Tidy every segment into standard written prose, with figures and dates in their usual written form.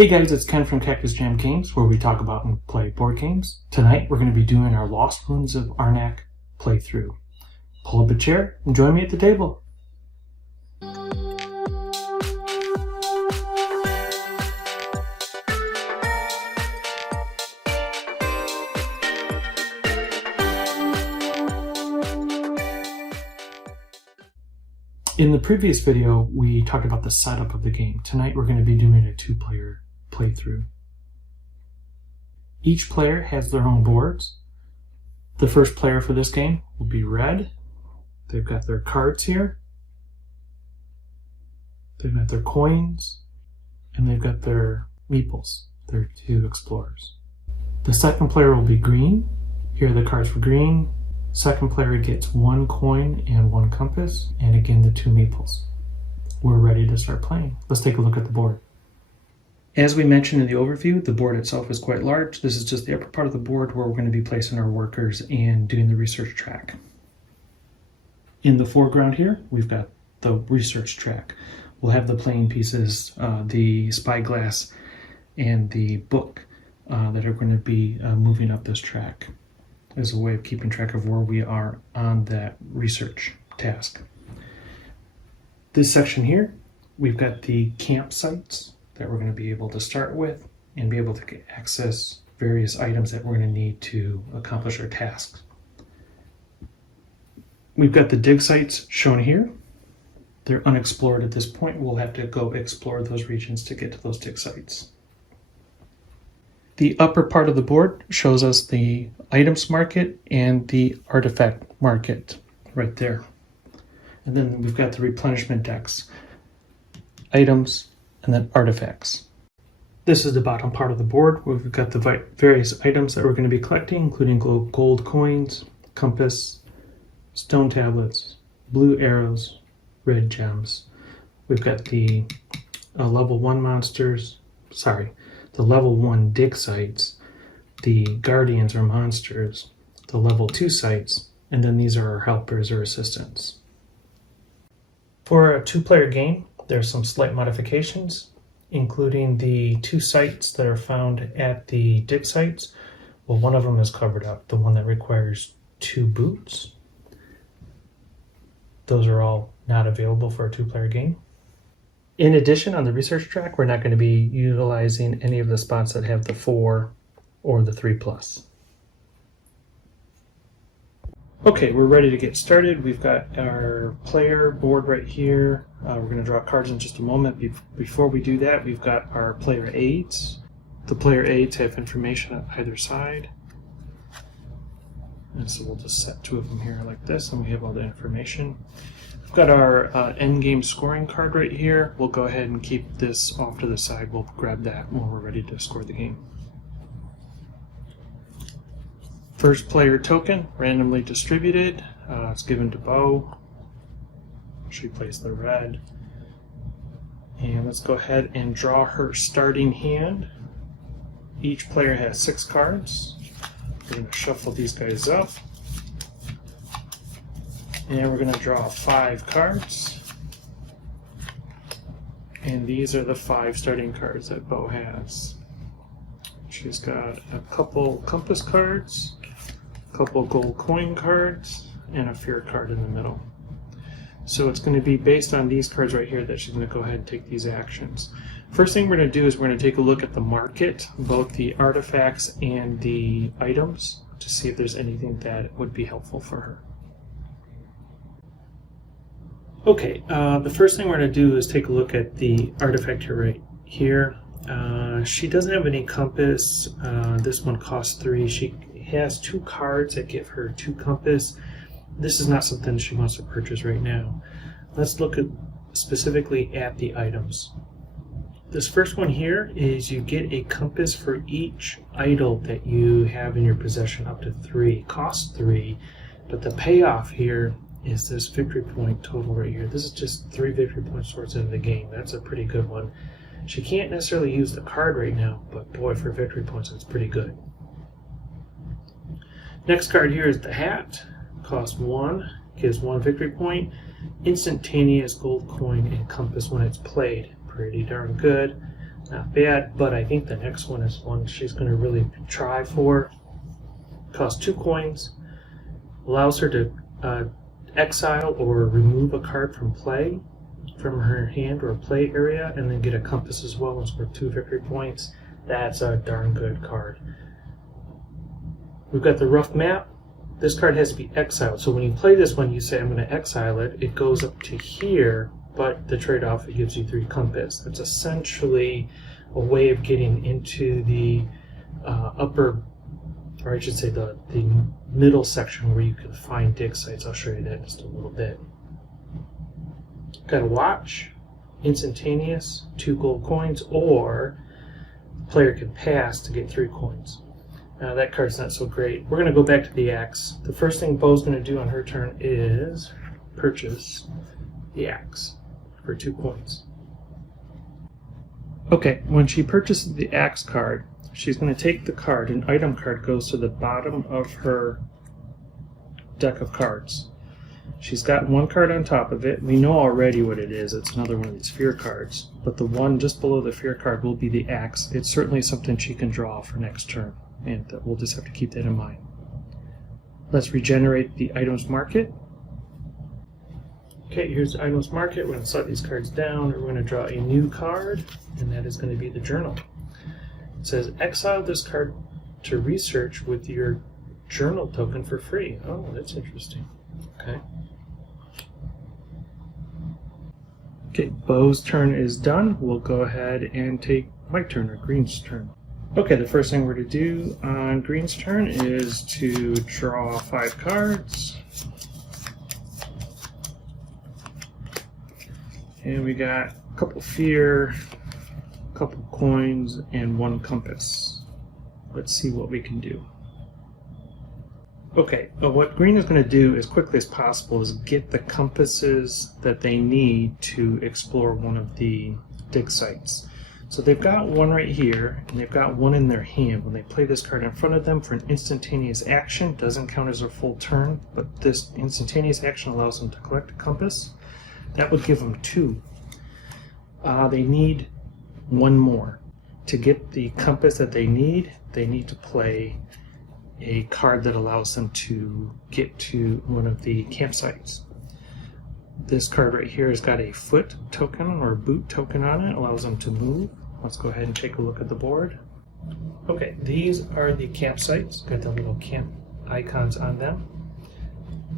Hey guys, it's Ken from Cactus Jam Games, where we talk about and play board games. Tonight we're going to be doing our Lost Ruins of Arnak playthrough. Pull up a chair and join me at the table. In the previous video, we talked about the setup of the game. Tonight we're going to be doing a two-player playthrough. Each player has their own boards. The first player for this game will be red. They've got their cards here. They've got their coins. And they've got their meeples, their two explorers. The second player will be green. Here are the cards for green. Second player gets one coin and one compass, and again the two meeples. We're ready to start playing. Let's take a look at the board. As we mentioned in the overview, the board itself is quite large. This is just the upper part of the board where we're going to be placing our workers and doing the research track. In the foreground here, we've got the research track. We'll have the playing pieces, the spyglass, and the book that are going to be moving up this track as a way of keeping track of where we are on that research task. This section here, we've got the campsites that we're going to be able to start with and be able to access various items that we're going to need to accomplish our tasks. We've got the dig sites shown here. They're unexplored at this point. We'll have to go explore those regions to get to those dig sites. The upper part of the board shows us the items market and the artifact market right there. And then we've got the replenishment decks, items, and then artifacts. This is the bottom part of the board where we've got the various items that we're going to be collecting, including gold coins, compass, stone tablets, blue arrows, red gems. We've got the level 1 monsters, the level 1 dig sites, the guardians or monsters, the level 2 sites, and then these are our helpers or assistants. For a two-player game, there's some slight modifications, including the 2 sites that are found at the dig sites. Well, one of them is covered up, the one that requires 2 boots. Those are all not available for a two-player game. In addition, on the research track, we're not going to be utilizing any of the spots that have the 4 or the 3+. Okay, we're ready to get started. We've got our player board right here. We're going to draw cards in just a moment. Before we do that, we've got our player aids. The player aids have information on either side. And so we'll just set 2 of them here like this, and we have all the information. We've got our end game scoring card right here. We'll go ahead and keep this off to the side. We'll grab that when we're ready to score the game. First player token, randomly distributed. It's given to Bo. She plays the red. And let's go ahead and draw her starting hand. Each player has 6 cards. We're going to shuffle these guys up. And we're going to draw 5 cards. And these are the 5 starting cards that Bo has. She's got a couple compass cards, a couple gold coin cards, and a fear card in the middle. So it's going to be based on these cards right here that she's going to go ahead and take these actions. First thing we're going to do is we're going to take a look at the market, both the artifacts and the items, to see if there's anything that would be helpful for her. Okay, the first thing we're going to do is take a look at the artifact here right here. She doesn't have any compass. This one costs 3. She has 2 cards that give her 2 compass. This is not something she wants to purchase right now. Let's look at specifically at the items. This first one here is you get a compass for each idol that you have in your possession, up to 3. Costs 3, but the payoff here is this victory point total right here. This is just 3 victory points towards the end of the game. That's a pretty good one. She can't necessarily use the card right now, but boy, for victory points, it's pretty good. Next card here is the hat. Costs 1, gives 1 victory point. Instantaneous gold coin and compass when it's played. Pretty darn good. Not bad, but I think the next one is one she's going to really try for. Costs 2 coins. Allows her to exile or remove a card from play, from her hand or play area, and then get a compass as well and score 2 victory points. That's a darn good card. We've got the rough map. This card has to be exiled. So when you play this one, you say, I'm going to exile it. It goes up to here, but the trade-off, it gives you 3 compass. That's essentially a way of getting into the upper, or I should say the middle section where you can find dig sites. I'll show you that in just a little bit. Got a watch, instantaneous, 2 gold coins, or the player can pass to get 3 coins. Now that card's not so great. We're going to go back to the axe. The first thing Bo's going to do on her turn is purchase the axe for 2 coins. Okay, when she purchases the axe card, she's going to take the card. An item card goes to the bottom of her deck of cards. She's got 1 card on top of it. We know already what it is. It's another one of these fear cards. But the one just below the fear card will be the axe. It's certainly something she can draw for next turn, and we'll just have to keep that in mind. Let's regenerate the items market. Okay, here's the items market. We're going to set these cards down. We're going to draw a new card, and that is going to be the journal. It says, exile this card to research with your journal token for free. Oh, that's interesting. Okay. Okay, Bo's turn is done. We'll go ahead and take my turn, or Green's turn. Okay, the first thing we're going to do on Green's turn is to draw 5 cards. And we got a couple fear, a couple coins, and 1 compass. Let's see what we can do. Okay, what Green is going to do as quickly as possible is get the compasses that they need to explore one of the dig sites. So they've got 1 right here, and they've got 1 in their hand. When they play this card in front of them for an instantaneous action, doesn't count as a full turn, but this instantaneous action allows them to collect a compass. That would give them 2. They need 1 more. To get the compass that they need to play a card that allows them to get to one of the campsites. This card right here has got a foot token or a boot token on it, allows them to move. Let's go ahead and take a look at the board. Okay, these are the campsites. Got the little camp icons on them.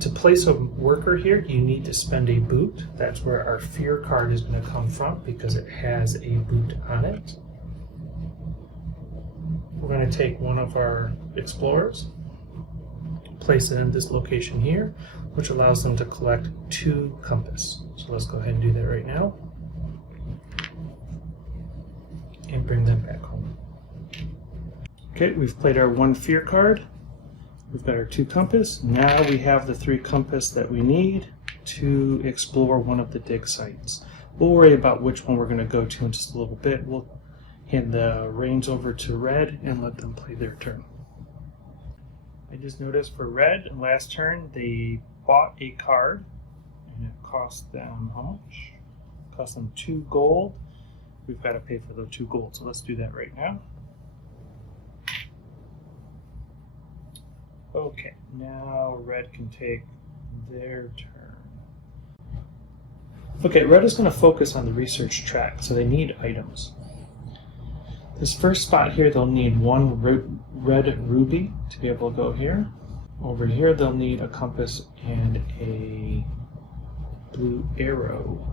To place a worker here, you need to spend a boot. That's where our fear card is going to come from because it has a boot on it. We're going to take one of our explorers, place it in this location here, which allows them to collect 2 compass. So let's go ahead and do that right now. And bring them back home. Okay, we've played our 1 fear card. We've got our 2 compass. Now we have the 3 compass that we need to explore one of the dig sites. We'll worry about which one we're going to go to in just a little bit. We'll hand the reins over to Red and let them play their turn. I just noticed for Red, last turn they bought a card and it cost them how much? It cost them 2 gold. We've got to pay for the 2 gold, so let's do that right now. Okay, now Red can take their turn. Okay, Red is going to focus on the research track, so they need items. This first spot here, they'll need 1 red ruby to be able to go here. Over here, they'll need a compass and a blue arrow.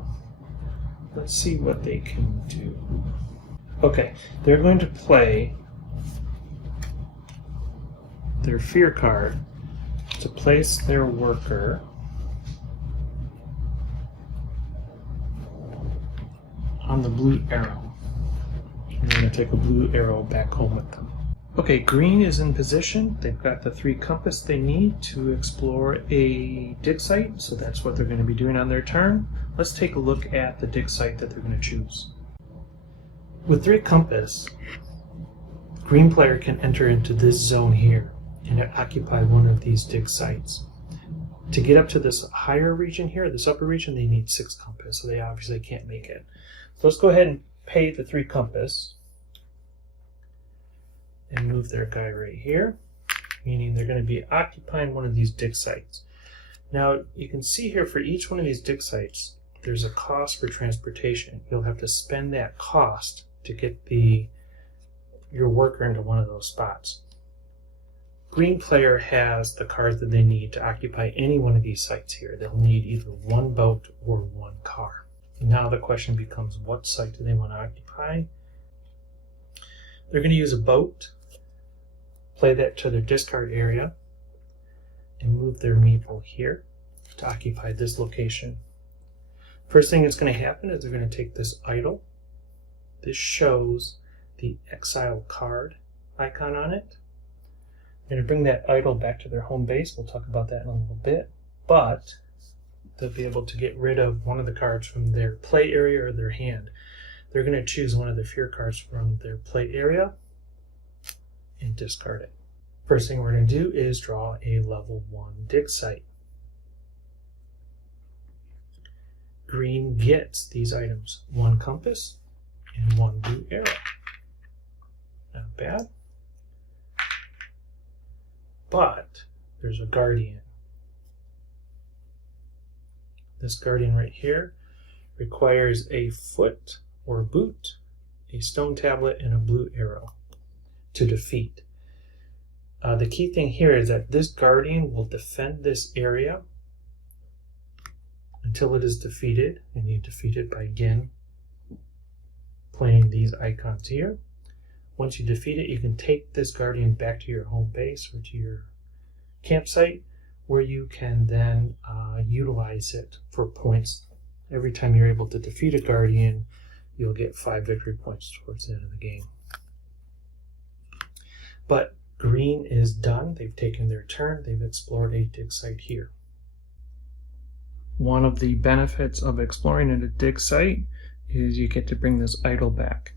Let's see what they can do. Okay, they're going to play their fear card to place their worker on the blue arrow. I'm going to take a blue arrow back home with them. Okay, Green is in position. They've got the 3 compass they need to explore a dig site, so that's what they're going to be doing on their turn. Let's take a look at the dig site that they're going to choose. With 3 compass, Green player can enter into this zone here and occupy one of these dig sites. To get up to this higher region here, this upper region, they need 6 compass, so they obviously can't make it. So let's go ahead and pay the 3 compass and move their guy right here, meaning they're going to be occupying one of these dig sites. Now you can see here for each one of these dig sites, there's a cost for transportation. You'll have to spend that cost to get your worker into one of those spots. Green player has the cars that they need to occupy any one of these sites here. They'll need either 1 boat or 1 car. Now the question becomes, what site do they want to occupy? They're going to use a boat, play that to their discard area, and move their meeple here to occupy this location. First thing that's going to happen is they're going to take this idol. This shows the exile card icon on it. They're going to bring that idol back to their home base. We'll talk about that in a little bit. But they'll be able to get rid of one of the cards from their play area or their hand. They're going to choose one of the fear cards from their play area and discard it. First thing we're going to do is draw a level 1 dig site. Green gets these items, 1 compass and 1 blue arrow. Not bad. But there's a guardian. This guardian right here requires a foot or boot, a stone tablet, and a blue arrow to defeat. The key thing here is that this guardian will defend this area until it is defeated, and you defeat it by again playing these icons here. Once you defeat it, you can take this guardian back to your home base or to your campsite, where you can then utilize it for points. Every time you're able to defeat a guardian, you'll get 5 victory points towards the end of the game. But green is done. They've taken their turn. They've explored a dig site here. One of the benefits of exploring at a dig site is you get to bring this idol back.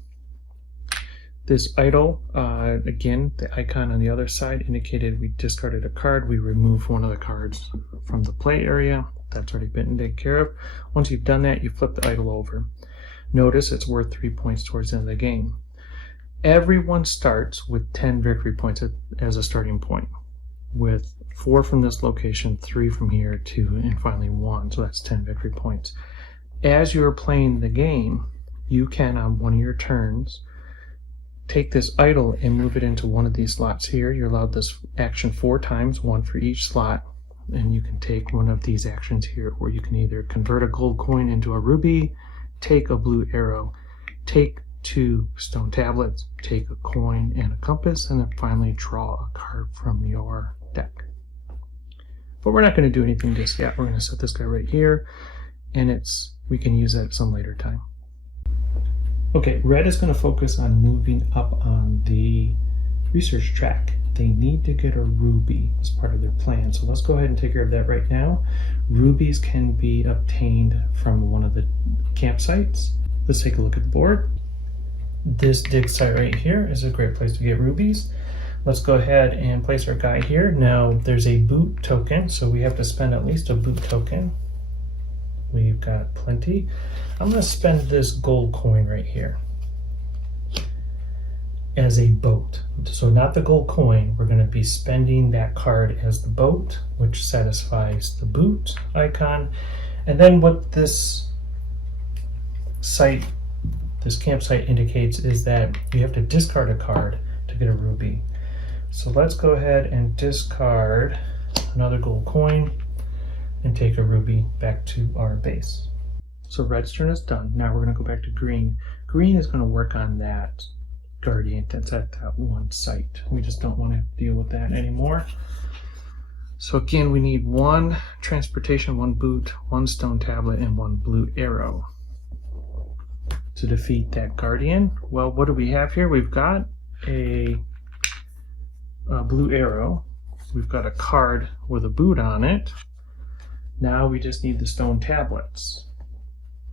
This idol, again, the icon on the other side indicated we discarded a card. We removed one of the cards from the play area. That's already been taken care of. Once you've done that, you flip the idol over. Notice it's worth 3 points towards the end of the game. Everyone starts with 10 victory points as a starting point, with 4 from this location, 3 from here, 2, and finally 1. So that's 10 victory points. As you're playing the game, you can, on one of your turns, take this idol and move it into one of these slots here. You're allowed this action 4 times, 1 for each slot, and you can take one of these actions here, or you can either convert a gold coin into a ruby, take a blue arrow, take 2 stone tablets, take a coin and a compass, and then finally draw a card from your deck. But we're not going to do anything just yet. We're going to set this guy right here, and we can use that at some later time. Okay, red is going to focus on moving up on the research track. They need to get a ruby as part of their plan, so let's go ahead and take care of that right now. Rubies can be obtained from one of the campsites. Let's take a look at the board. This dig site right here is a great place to get rubies. Let's go ahead and place our guy here. Now there's a boot token, so we have to spend at least a boot token. We've got plenty. I'm going to spend this gold coin right here as a boat. So not the gold coin, we're going to be spending that card as the boat, which satisfies the boot icon. And then what this campsite indicates is that you have to discard a card to get a ruby. So let's go ahead and discard another gold coin and take a ruby back to our base. So red's turn is done. Now we're going to go back to green. Green is going to work on that guardian that's at that one site. We just don't want to deal with that anymore. So again, we need 1 transportation, 1 boot, 1 stone tablet, and 1 blue arrow to defeat that guardian. Well, what do we have here? We've got a blue arrow. We've got a card with a boot on it. Now we just need the stone tablets.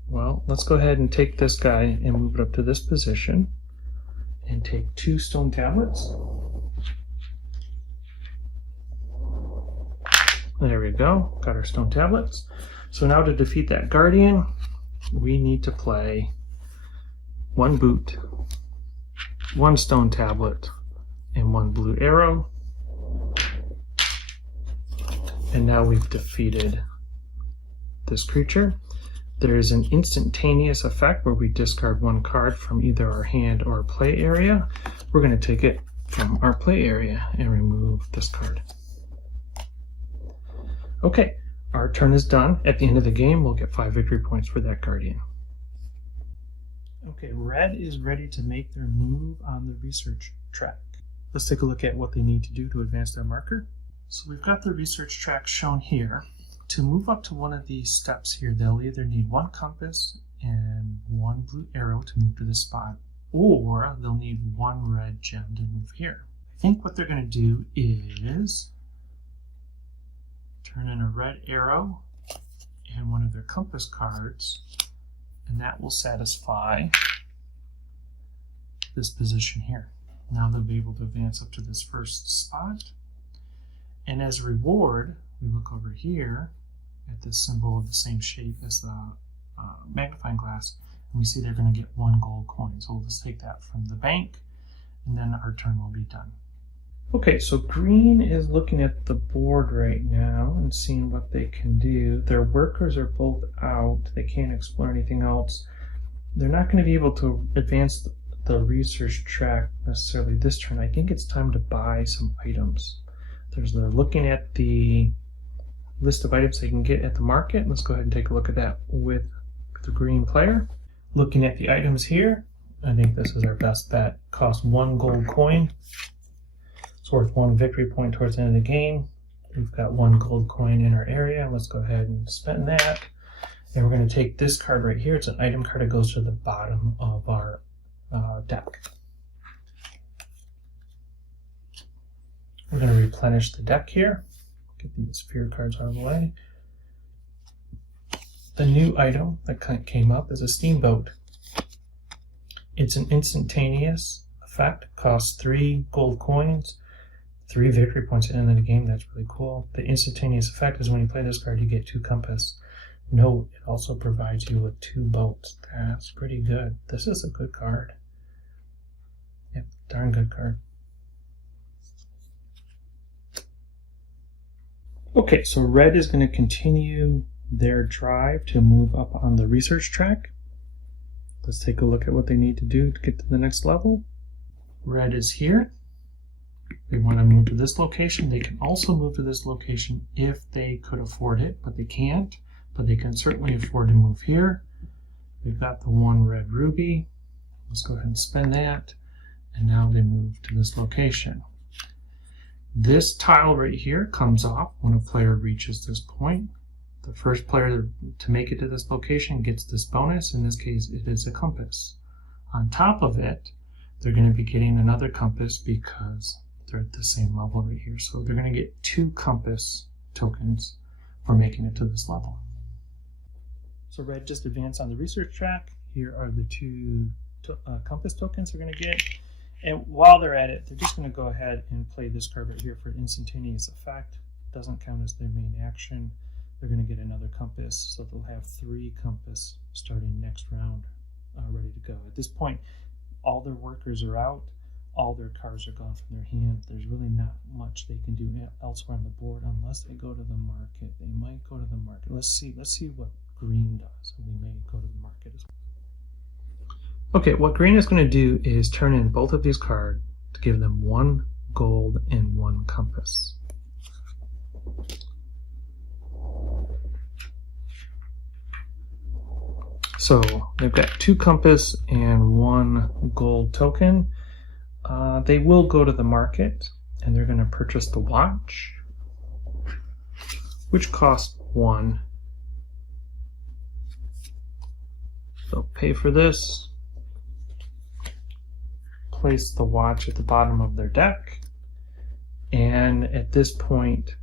Well, let's go ahead and take this guy and move it up to this position and take 2 stone tablets. There we go, got our stone tablets. So now to defeat that guardian, we need to play one boot, one stone tablet, and one blue arrow. And now we've defeated this creature. There is an instantaneous effect where we discard one card from either our hand or play area. We're going to take it from our play area and remove this card. Okay, our turn is done. At the end of the game, we'll get 5 victory points for that Guardian. Okay, red is ready to make their move on the research track. Let's take a look at what they need to do to advance their marker. So we've got the research track shown here. To move up to one of these steps here, they'll either need one compass and one blue arrow to move to this spot, or they'll need one red gem to move here. I think what they're going to do is turn in a red arrow and one of their compass cards, and that will satisfy this position here. Now they'll be able to advance up to this first spot. And as a reward, we look over here at this symbol of the same shape as the magnifying glass, and we see they're going to get 1 gold coin. So we'll just take that from the bank, and then our turn will be done. Okay, so green is looking at the board right now and seeing what they can do. Their workers are both out. They can't explore anything else. They're not going to be able to advance the research track necessarily this turn. I think it's time to buy some items. They're looking at the list of items they can get at the market. Let's go ahead and take a look at that with the green player. Looking at the items here, I think this is our best bet. Costs 1 gold coin. It's worth 1 victory point towards the end of the game. We've got 1 gold coin in our area. Let's go ahead and spend that. And we're going to take this card right here. It's an item card that goes to the bottom of our deck. We're going to replenish the deck here. Get these sphere cards out of the way. The new item that came up is a steamboat. It's an instantaneous effect. Costs 3 gold coins, 3 victory points at the end of the game. That's really cool. The instantaneous effect is when you play this card, you get 2 compass. Note, it also provides you with 2 boats. That's pretty good. This is a good card. Yep, darn good card. Okay, so red is going to continue their drive to move up on the research track. Let's take a look at what they need to do to get to the next level. Red is here. They want to move to this location. They can also move to this location if they could afford it, but they can't. But they can certainly afford to move here. They've got the 1 red ruby. Let's go ahead and spend that. And now they move to this location. This tile right here comes off when a player reaches this point. The first player to make it to this location gets this bonus. In this case, it is a compass. On top of it, they're going to be getting another compass because they're at the same level right here. So they're going to get 2 compass tokens for making it to this level. So red just advanced on the research track. Here are the 2 compass tokens they're going to get. And while they're at it, they're just going to go ahead and play this card right here for instantaneous effect. Doesn't count as their main action. They're going to get another compass, so they'll have 3 compass starting next round ready to go. At this point, all their workers are out. All their cards are gone from their hand. There's really not much they can do elsewhere on the board unless they go to the market. They might go to the market. Let's see what green does. We may go to the market as well. Okay, what green is going to do is turn in both of these cards to give them 1 gold and 1 compass. So they've got 2 compass and 1 gold token. They will go to the market and they're going to purchase the watch, which costs 1. They'll pay for this. Place the watch at the bottom of their deck, and at this point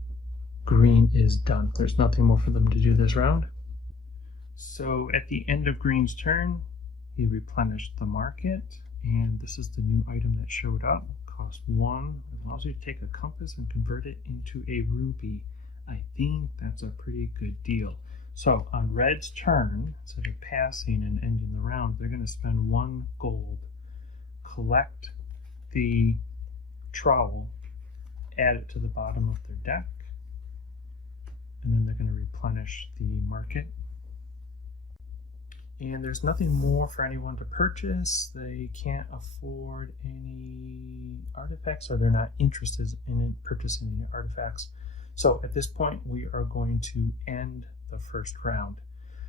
green is done. There's nothing more for them to do this round. So at the end of green's turn, he replenished the market, and this is the new item that showed up. Cost 1. It allows you to take a compass and convert it into a ruby. I think that's a pretty good deal. So on red's turn, instead of passing and ending the round, they're going to spend 1 gold, collect the trowel, add it to the bottom of their deck, and then they're going to replenish the market. And there's nothing more for anyone to purchase. They can't afford any artifacts, or they're not interested in purchasing any artifacts. So at this point, we are going to end the first round.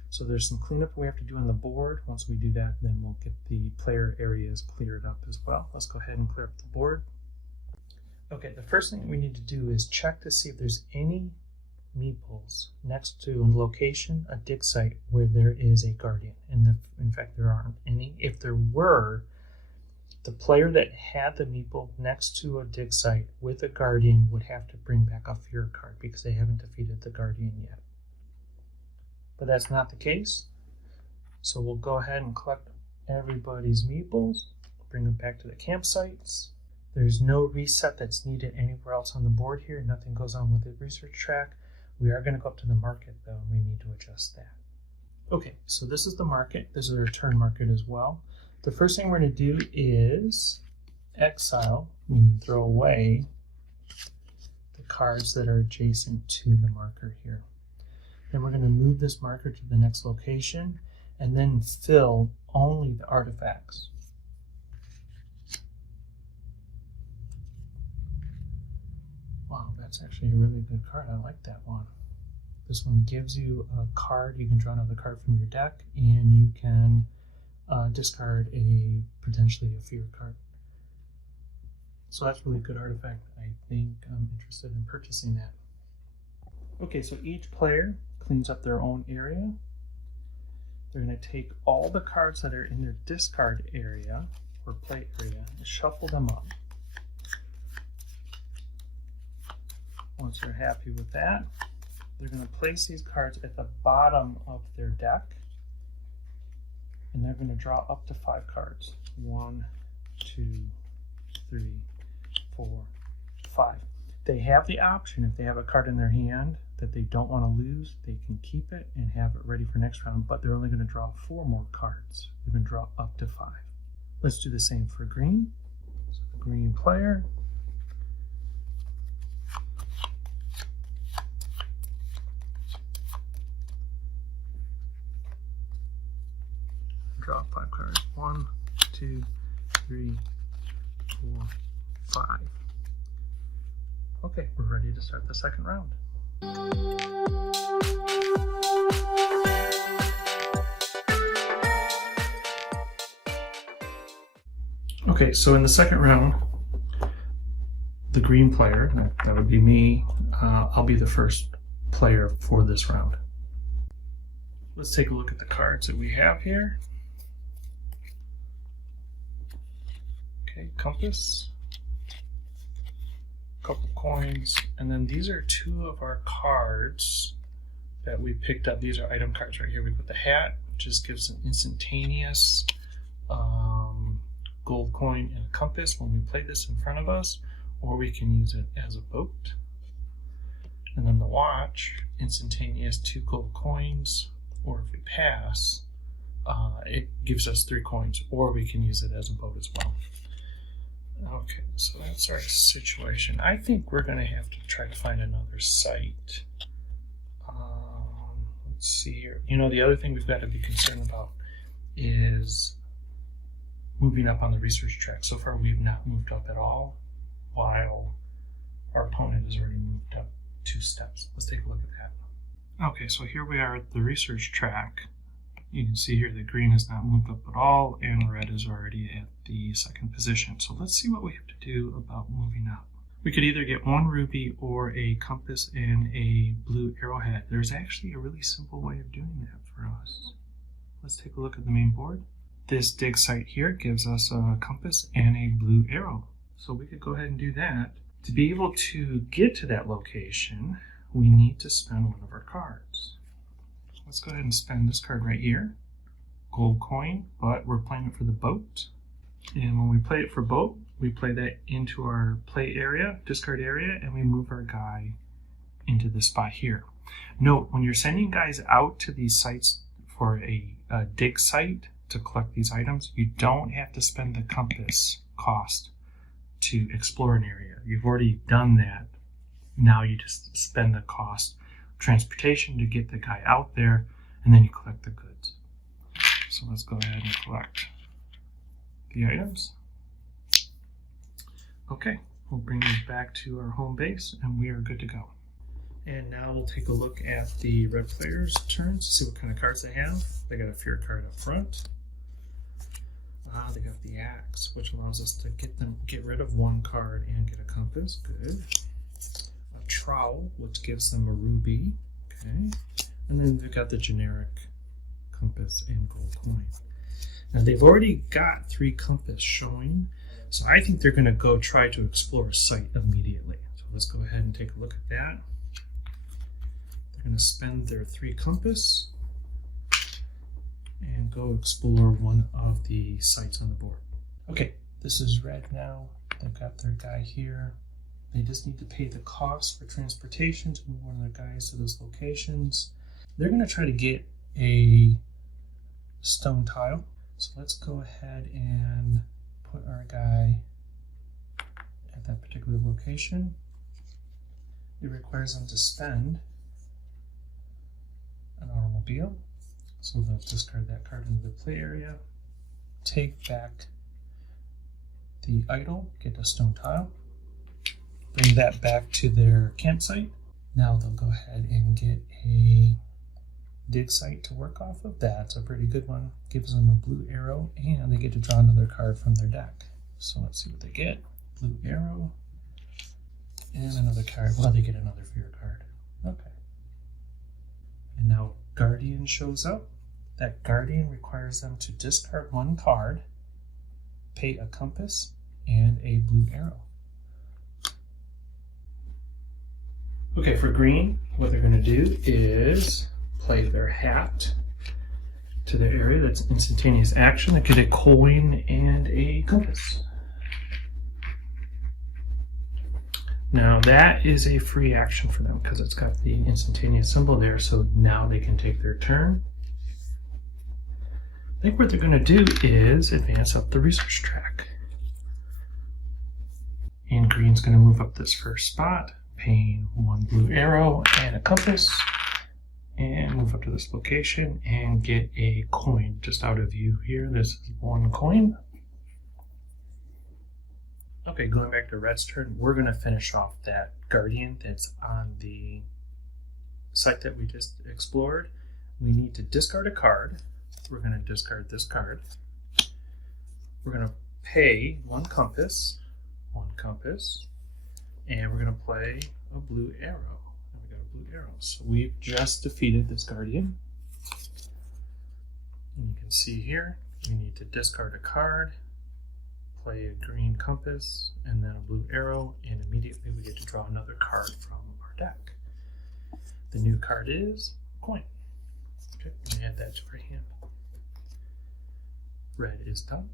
So there's some cleanup we have to do on the board. Once we do that, then we'll get the player areas cleared up as well. Let's go ahead and clear up the board. Okay, the first thing we need to do is check to see if there's any meeples next to a location, a dig site, where there is a guardian. And in fact, there aren't any. If there were, the player that had the meeple next to a dig site with a guardian would have to bring back a fear card because they haven't defeated the guardian yet. But that's not the case. So we'll go ahead and collect everybody's meeples, bring them back to the campsites. There's no reset that's needed anywhere else on the board here. Nothing goes on with the research track. We are going to go up to the market though, and we need to adjust that. Okay, so this is the market. This is our turn market as well. The first thing we're going to do is exile, meaning throw away the cards that are adjacent to the marker here. Then we're going to move this marker to the next location and then fill only the artifacts. Wow, that's actually a really good card. I like that one. This one gives you a card. You can draw another card from your deck, and you can discard potentially a fear card. So that's really a good artifact. I think I'm interested in purchasing that. Okay, so each player cleans up their own area. They're going to take all the cards that are in their discard area or play area and shuffle them up. Once they're happy with that, they're going to place these cards at the bottom of their deck, and they're going to draw up to 5 cards. 1, 2, 3, 4, 5. They have the option, if they have a card in their hand that they don't want to lose, they can keep it and have it ready for next round, but they're only going to draw 4 more cards. They're going to draw up to 5. Let's do the same for green. So the green player draw 5 cards. 1, 2, 3, 4, 5. Okay, we're ready to start the second round. Okay, so in the second round, the green player, that would be me, I'll be the first player for this round. Let's take a look at the cards that we have here. Okay, compass, couple coins, and then these are 2 of our cards that we picked up. These are item cards right here. We've got the hat, which just gives an instantaneous gold coin and a compass when we play this in front of us, or we can use it as a boat. And then the watch, instantaneous 2 gold coins, or if we pass, it gives us 3 coins, or we can use it as a boat as well. Okay, so that's our situation. I think we're going to have to try to find another site. Let's see here. You know, the other thing we've got to be concerned about is moving up on the research track. So far, we've not moved up at all, while our opponent has already moved up 2 steps. Let's take a look at that. Okay, so here we are at the research track. You can see here that green has not moved up at all, and red is already at the 2nd position. So let's see what we have to do about moving up. We could either get 1 ruby or a compass and a blue arrowhead. There's actually a really simple way of doing that for us. Let's take a look at the main board. This dig site here gives us a compass and a blue arrow. So we could go ahead and do that. To be able to get to that location, we need to spend 1 of our cards. Let's go ahead and spend this card right here. Gold coin, but we're playing it for the boat. And when we play it for boat, we play that into our play area, discard area, and we move our guy into this spot here. Note, when you're sending guys out to these sites for a dig site to collect these items, you don't have to spend the compass cost to explore an area. You've already done that. Now you just spend the cost of transportation to get the guy out there, and then you collect the goods. So let's go ahead and collect the items. Okay, we'll bring these back to our home base, and we are good to go. And now we'll take a look at the red players' turns to see what kind of cards they have. They got a fear card up front. They got the axe, which allows us to get rid of one card and get a compass. Good. A trowel, which gives them a ruby. Okay. And then they've got the generic compass and gold coin. Now they've already got 3 compass showing, so I think they're going to go try to explore a site immediately. So let's go ahead and take a look at that. They're going to spend their 3 compass and go explore one of the sites on the board. Okay, this is red now. They've got their guy here. They just need to pay the cost for transportation to move one of their guys to those locations. They're going to try to get a stone tile. So let's go ahead and put our guy at that particular location. It requires them to spend an automobile. So they'll discard that card into the play area, take back the idol, get a stone tile, bring that back to their campsite. Now they'll go ahead and get a dig site to work off of. That's a pretty good one. Gives them a blue arrow, and they get to draw another card from their deck. So let's see what they get. Blue arrow, and another card. Well, they get another fear card. Okay. And now Guardian shows up. That Guardian requires them to discard 1 card, pay a compass, and a blue arrow. Okay, for green, what they're going to do is play their hat to the area. That's instantaneous action. They get a coin and a compass. Now that is a free action for them because it's got the instantaneous symbol there, so now they can take their turn. I think what they're going to do is advance up the research track. And green's going to move up this first spot, paying 1 blue arrow and a compass, and move up to this location and get a coin just out of view here. This is 1 coin. Okay, going back to red's turn, we're going to finish off that Guardian that's on the site that we just explored. We need to discard a card. We're going to discard this card. We're going to pay 1 compass, and we're going to play a blue arrow. And we got a blue arrow. So we've just defeated this Guardian. And you can see here, we need to discard a card, play a green compass, and then a blue arrow, and immediately we get to draw another card from our deck. The new card is coin. Okay, let me add that to our hand. Red is done.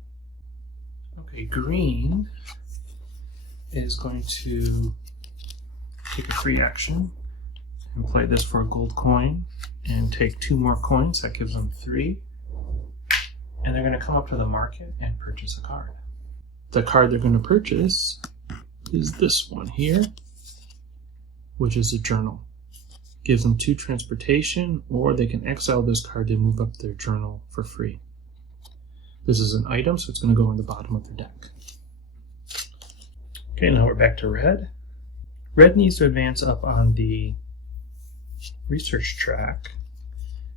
Okay, green is going to take a free action and play this for a gold coin and take 2 more coins. That gives them 3. And they're going to come up to the market and purchase a card. The card they're going to purchase is this one here, which is a journal. Gives them 2 transportation, or they can exile this card to move up their journal for free. This is an item, so it's going to go in the bottom of their deck. Okay, now we're back to red. Red needs to advance up on the research track.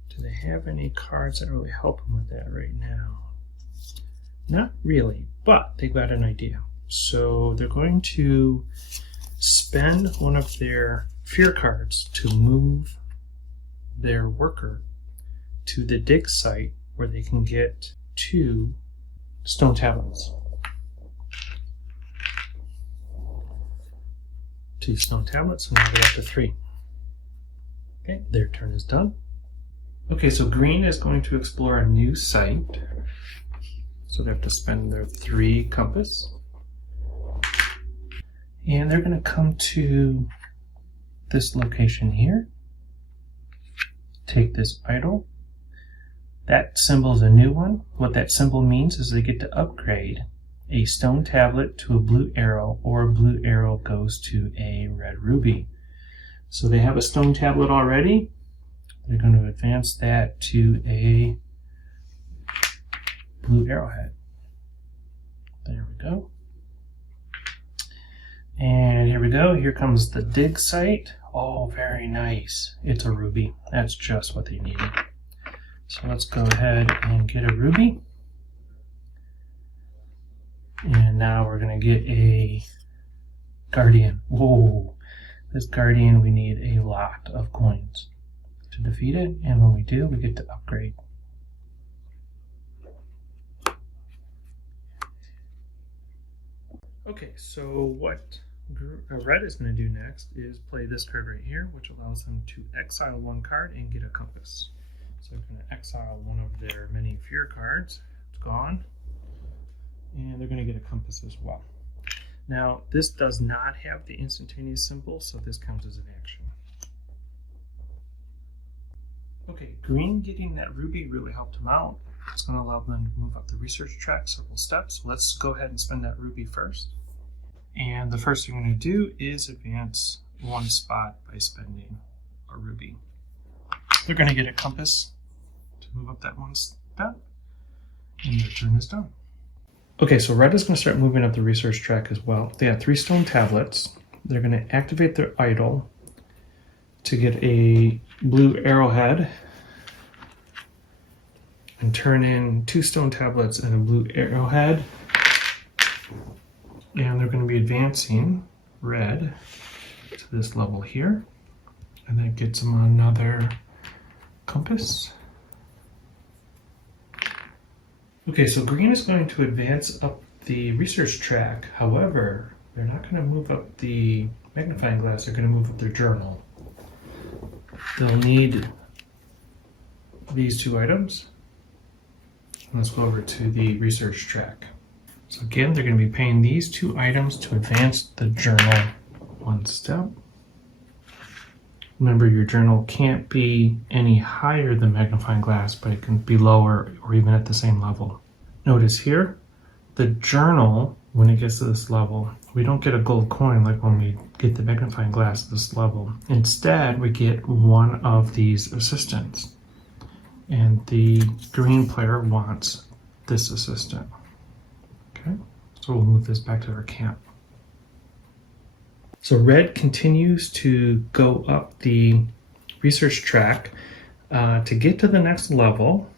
Do they have any cards that really help them with that right now? Not really, but they've got an idea. So they're going to spend one of their fear cards to move their worker to the dig site where they can get 2 stone tablets. 2 stone tablets, and now they're up to 3. Okay, their turn is done. Okay, so green is going to explore a new site. So they have to spend their 3 compass. And they're going to come to this location here. take this idol. That symbol is a new one. What that symbol means is they get to upgrade a stone tablet to a blue arrow, or a blue arrow goes to a red ruby. So they have a stone tablet already. They're going to advance that to a blue arrowhead. There we go. And here we go. Here comes the dig site. Oh, very nice. It's a ruby. That's just what they needed. So let's go ahead and get a ruby. And now we're going to get a guardian. Whoa. This guardian, we need a lot of coins to defeat it. And when we do, we get to upgrade. Okay, so what Red is going to do next is play this card right here, which allows them to exile one card and get a compass. So they're going to exile one of their many fear cards. It's gone. And they're going to get a compass as well. Now, this does not have the instantaneous symbol, so this counts as an action. Okay, green getting that ruby really helped them out. It's going to allow them to move up the research track several steps. So let's go ahead and spend that ruby first. And the first thing we're going to do is advance one spot by spending a ruby. They're going to get a compass to move up that one step, and their turn is done. Okay, so Red is going to start moving up the research track as well. They have 3 stone tablets. They're going to activate their idol to get a blue arrowhead and turn in 2 stone tablets and a blue arrowhead. And they're going to be advancing Red to this level here. And that gets them another compass. Okay, so green is going to advance up the research track. However, they're not going to move up the magnifying glass. They're going to move up their journal. They'll need these 2 items. Let's go over to the research track. So again, they're going to be paying these 2 items to advance the journal one step. Remember, your journal can't be any higher than magnifying glass, but it can be lower or even at the same level. Notice here, the journal, when it gets to this level, we don't get a gold coin like when we get the magnifying glass at this level. Instead, we get one of these assistants. And the green player wants this assistant. Okay, so we'll move this back to our camp. So Red continues to go up the research track. To get to the next level,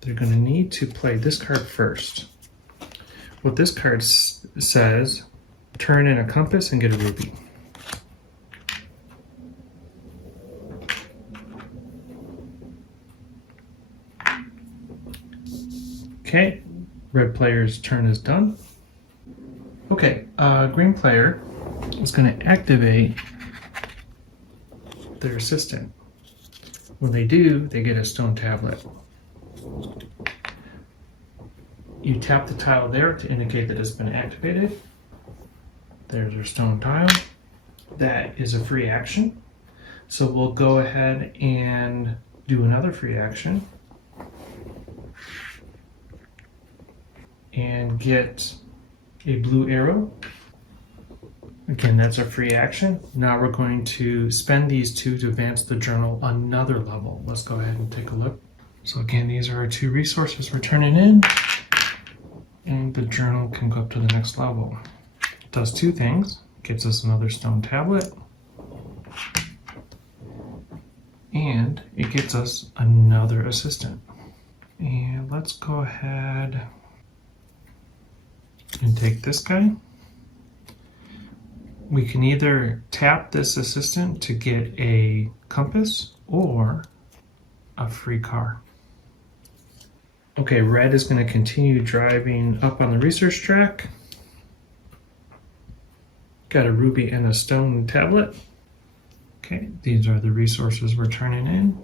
they're going to need to play this card first. What this card says, turn in a compass and get a ruby. Okay, Red player's turn is done. Okay, green player is going to activate their assistant. When they do, they get a stone tablet. You tap the tile there to indicate that it's been activated. There's our stone tile. That is a free action. So we'll go ahead and do another free action and get a blue arrow. Again, that's a free action. Now we're going to spend these 2 to advance the journal another level. Let's go ahead and take a look. So again, these are our 2 resources we're turning in, and the journal can go up to the next level. It does 2 things. Gets us another stone tablet, and it gets us another assistant. And let's go ahead and take this guy. We can either tap this assistant to get a compass or a free car. Okay, Red is going to continue driving up on the research track. Got a ruby and a stone tablet. Okay, these are the resources we're turning in.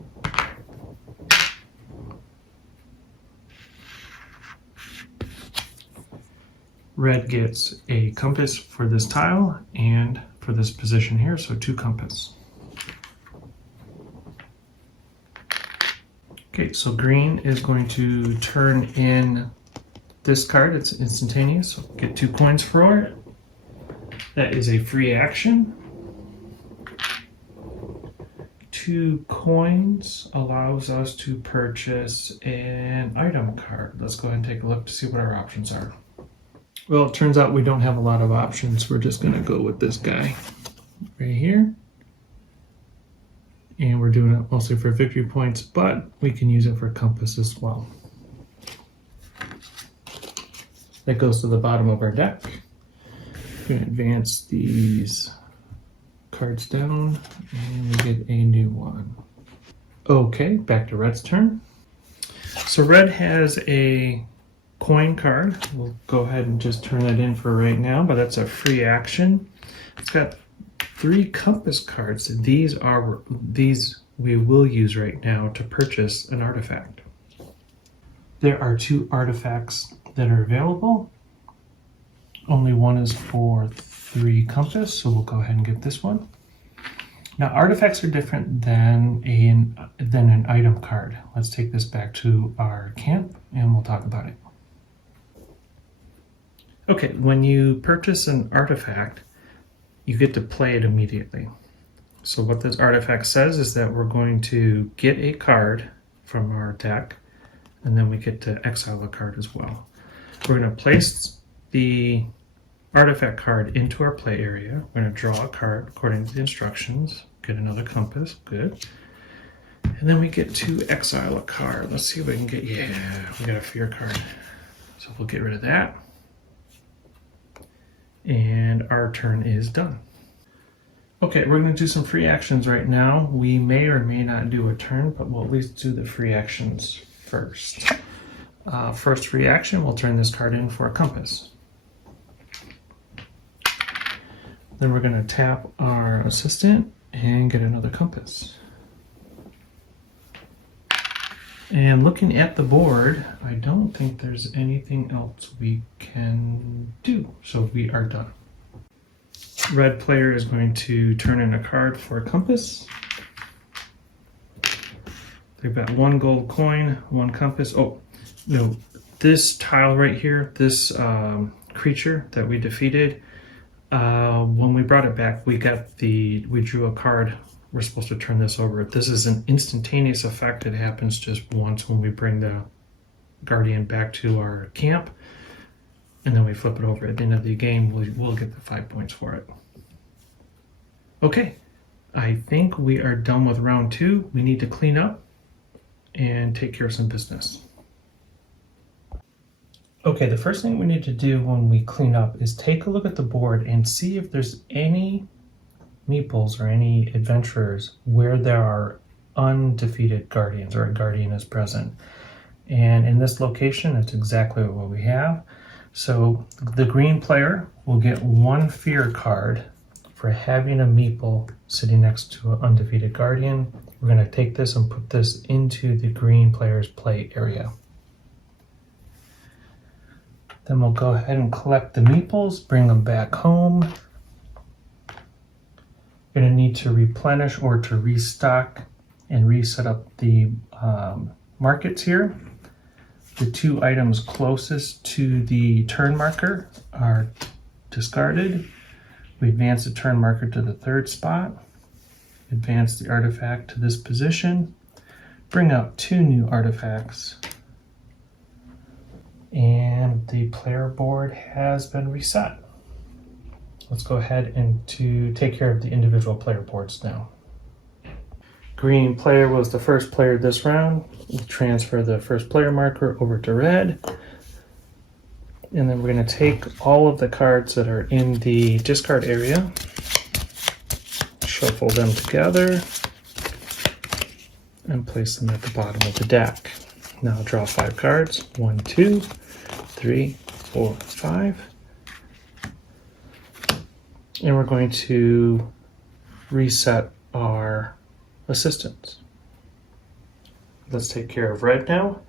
Red gets a compass for this tile and for this position here, so 2 compass. Okay, so green is going to turn in this card. It's instantaneous, so get 2 coins for it. That is a free action. 2 coins allows us to purchase an item card. Let's go ahead and take a look to see what our options are. Well, it turns out we don't have a lot of options. We're just going to go with this guy right here. And we're doing it mostly for victory points, but we can use it for compass as well. That goes to the bottom of our deck. We're going to advance these cards down and we get a new one. Okay, back to red's turn. So red has a coin card. We'll go ahead and just turn that in for right now, but that's a free action. It's got 3 compass cards. These we will use right now to purchase an artifact. There are 2 artifacts that are available. Only one is for 3 compass, so we'll go ahead and get this one. Now, artifacts are different than an item card. Let's take this back to our camp and we'll talk about it. Okay, when you purchase an artifact, you get to play it immediately. So what this artifact says is that we're going to get a card from our deck, and then we get to exile a card as well. We're going to place the artifact card into our play area. We're going to draw a card according to the instructions, get another compass, good. And then we get to exile a card. Let's see if we can get, yeah, we got a fear card. So we'll get rid of that. And our turn is done. Okay, we're going to do some free actions right now. We may or may not do a turn, but we'll at least do the free actions first. First free action, we'll turn this card in for a compass. Then we're going to tap our assistant and get another compass. And looking at the board, I don't think there's anything else we can do, so we are done. Red player is going to turn in a card for a compass. They've got 1 gold coin, 1 compass. Oh, no, this tile right here, this creature that we defeated, when we brought it back, we drew a card. We're supposed to turn this over. This is an instantaneous effect. It happens just once when we bring the guardian back to our camp, and then we flip it over. At the end of the game, we'll get the 5 points for it. Okay, I think we are done with round 2. We need to clean up and take care of some business. Okay, the first thing we need to do when we clean up is take a look at the board and see if there's any meeples or any adventurers where there are undefeated guardians or a guardian is present. And in this location, it's exactly what we have. So the green player will get 1 fear card for having a meeple sitting next to an undefeated guardian. We're going to take this and put this into the green player's play area. Then we'll go ahead and collect the meeples, bring them back home. Going to need to replenish or to restock and reset up the markets here. The 2 items closest to the turn marker are discarded. We advance the turn marker to the 3rd spot, advance the artifact to this position, bring out 2 new artifacts, and the player board has been reset. Let's go ahead and to take care of the individual player boards now. Green player was the first player this round. We'll transfer the first player marker over to red. And then we're going to take all of the cards that are in the discard area, shuffle them together, and place them at the bottom of the deck. Now draw 5 cards. 1, 2, 3, 4, 5. And we're going to reset our assistants. Let's take care of red now.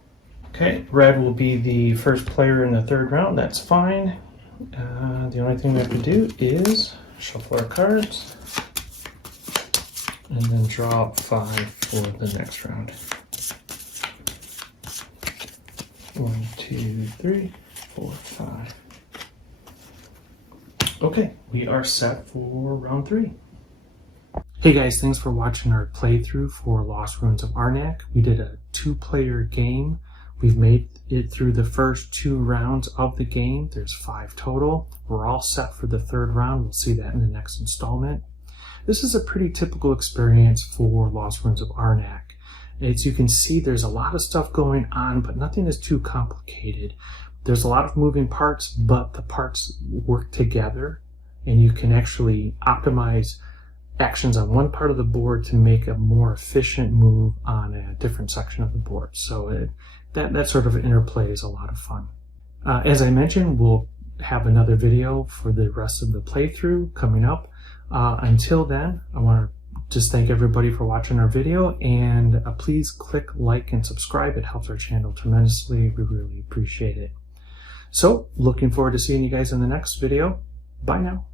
Okay, red will be the first player in the 3rd round. That's fine. The only thing we have to do is shuffle our cards and then draw 5 for the next round. 2, 3, 4, 5. Okay, we are set for round 3. Hey guys, thanks for watching our playthrough for Lost Ruins of Arnak. We did a 2-player game. We've made it through the first 2 rounds of the game. There's 5 total. We're all set for the 3rd round. We'll see that in the next installment. This is a pretty typical experience for Lost Ruins of Arnak. As you can see, there's a lot of stuff going on, but nothing is too complicated. There's a lot of moving parts, but the parts work together, and you can actually optimize actions on one part of the board to make a more efficient move on a different section of the board. So that sort of interplay is a lot of fun. As I mentioned, we'll have another video for the rest of the playthrough coming up. Until then, I want to just thank everybody for watching our video, and please click like and subscribe. It helps our channel tremendously. We really appreciate it. So, looking forward to seeing you guys in the next video. Bye now.